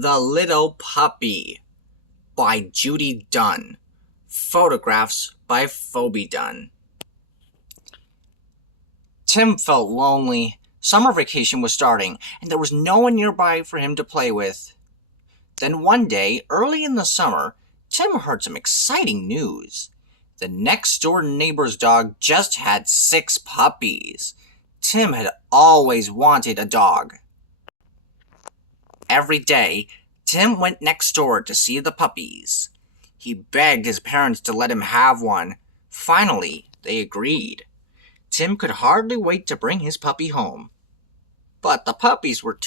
The Little Puppy by Judy Dunn. Photographs by Phoebe Dunn. Tim felt lonely. Summer vacation was starting, and there was no one nearby for him to play with. Then one day, early in the summer, Tim heard some exciting news. The next-door neighbor's dog just had 6 puppies. Tim had always wanted a dog. Every day, Tim went next door to see the puppies. He begged his parents to let him have one. Finally, they agreed. Tim could hardly wait to bring his puppy home. But the puppies were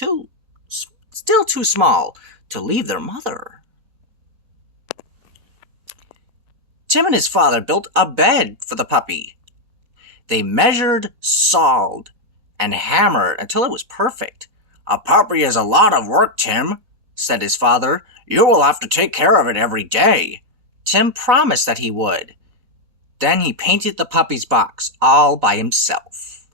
still too small to leave their mother. Tim and his father built a bed for the puppy. They measured, sawed, and hammered until it was perfect. "A puppy is a lot of work, Tim," said his father. "You will have to take care of it every day." Tim promised that he would. Then he painted the puppy's box all by himself.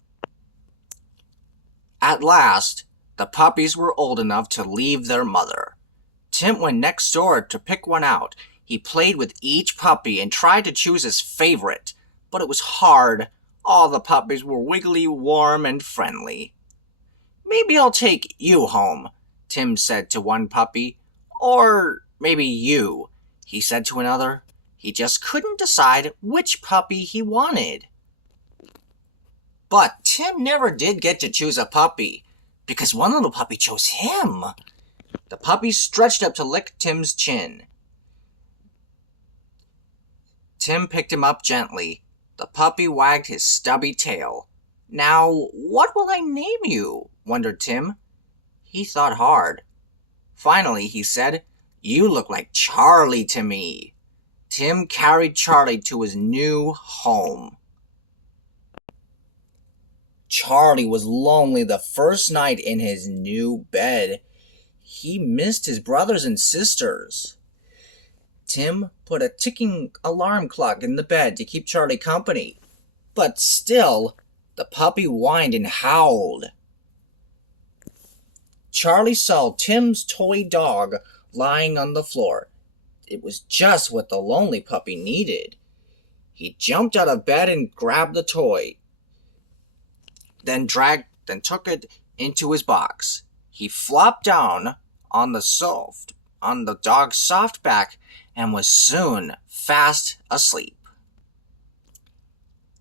At last, the puppies were old enough to leave their mother. Tim went next door to pick one out. He played with each puppy and tried to choose his favorite, but it was hard. All the puppies were wiggly, warm, and friendly. "Maybe I'll take you home," Tim said to one puppy. "Or maybe you," he said to another. He just couldn't decide which puppy he wanted. But Tim never did get to choose a puppy, because one little puppy chose him. The puppy stretched up to lick Tim's chin. Tim picked him up gently. The puppy wagged his stubby tail. "Now, what will I name you?" wondered Tim. He thought hard. Finally, he said, "You look like Charlie to me." Tim carried Charlie to his new home. Charlie was lonely the first night in his new bed. He missed his brothers and sisters. Tim put a ticking alarm clock in the bed to keep Charlie company. But still, the puppy whined and howled. Charlie saw Tim's toy dog lying on the floor. It was just what the lonely puppy needed. He jumped out of bed and grabbed the toy, then took it into his box. He flopped down on the dog's soft back and was soon fast asleep.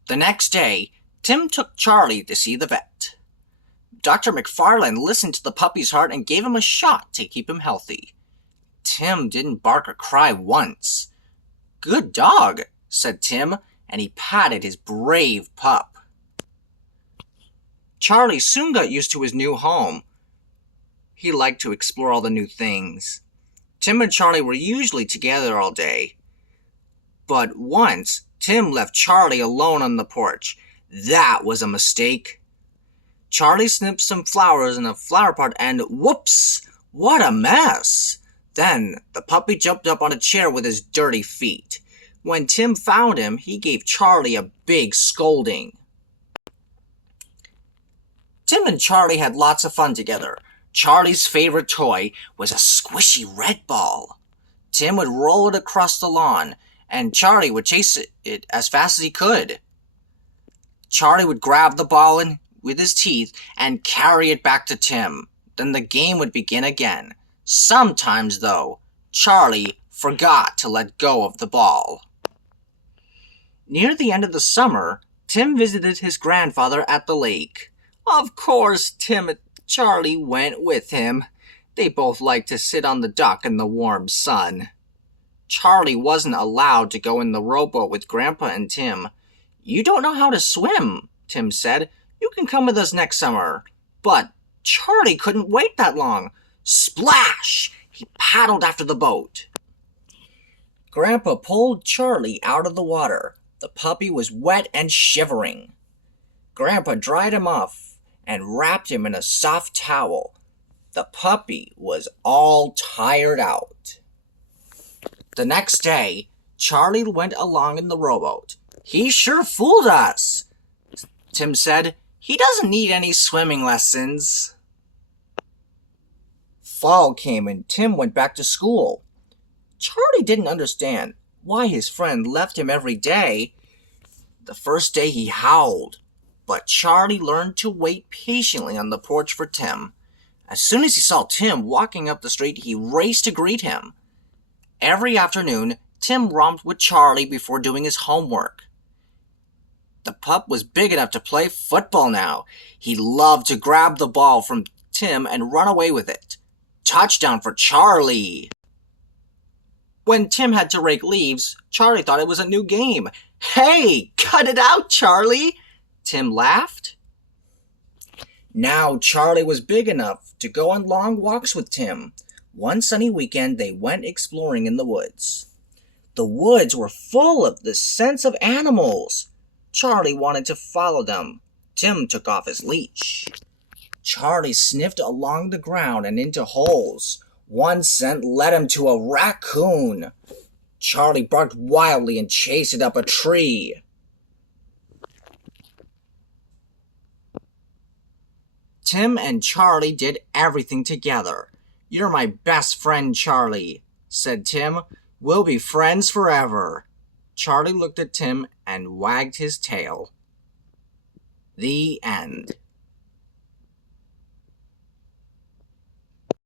The next day, Tim took Charlie to see the vet. Dr. McFarland listened to the puppy's heart and gave him a shot to keep him healthy. Tim didn't bark or cry once. "Good dog," said Tim, and he patted his brave pup. Charlie soon got used to his new home. He liked to explore all the new things. Tim and Charlie were usually together all day. But once, Tim left Charlie alone on the porch. That was a mistake. Charlie snipped some flowers in a flower pot and whoops! What a mess! Then the puppy jumped up on a chair with his dirty feet. When Tim found him, he gave Charlie a big scolding. Tim and Charlie had lots of fun together. Charlie's favorite toy was a squishy red ball. Tim would roll it across the lawn, and Charlie would chase it as fast as he could. Charlie would grab the ball with his teeth and carry it back to Tim. Then the game would begin again. Sometimes, though, Charlie forgot to let go of the ball. Near the end of the summer, Tim visited his grandfather at the lake. Of course, Tim and Charlie went with him. They both liked to sit on the dock in the warm sun. Charlie wasn't allowed to go in the rowboat with Grandpa and Tim. "You don't know how to swim," Tim said. "You can come with us next summer." But Charlie couldn't wait that long. Splash! He paddled after the boat. Grandpa pulled Charlie out of the water. The puppy was wet and shivering. Grandpa dried him off and wrapped him in a soft towel. The puppy was all tired out. The next day, Charlie went along in the rowboat. "He sure fooled us," Tim said. "He doesn't need any swimming lessons." fall came and Tim went back to school. Charlie didn't understand why his friend left him every day. The first day he howled, but Charlie learned to wait patiently on the porch for Tim. As soon as he saw Tim walking up the street, he raced to greet him. Every afternoon, Tim romped with Charlie before doing his homework. The pup was big enough to play football now. He loved to grab the ball from Tim and run away with it. Touchdown for Charlie! When Tim had to rake leaves, Charlie thought it was a new game. Hey, cut it out, Charlie! Tim laughed. Now Charlie was big enough to go on long walks with Tim. One sunny weekend, they went exploring in the woods. The woods were full of the scents of animals. Charlie wanted to follow them. Tim took off his leash. Charlie sniffed along the ground and into holes. One scent led him to a raccoon. Charlie barked wildly and chased it up a tree. Tim and Charlie did everything together. "You're my best friend, Charlie," said Tim. "We'll be friends forever." Charlie looked at Tim and wagged his tail. The end.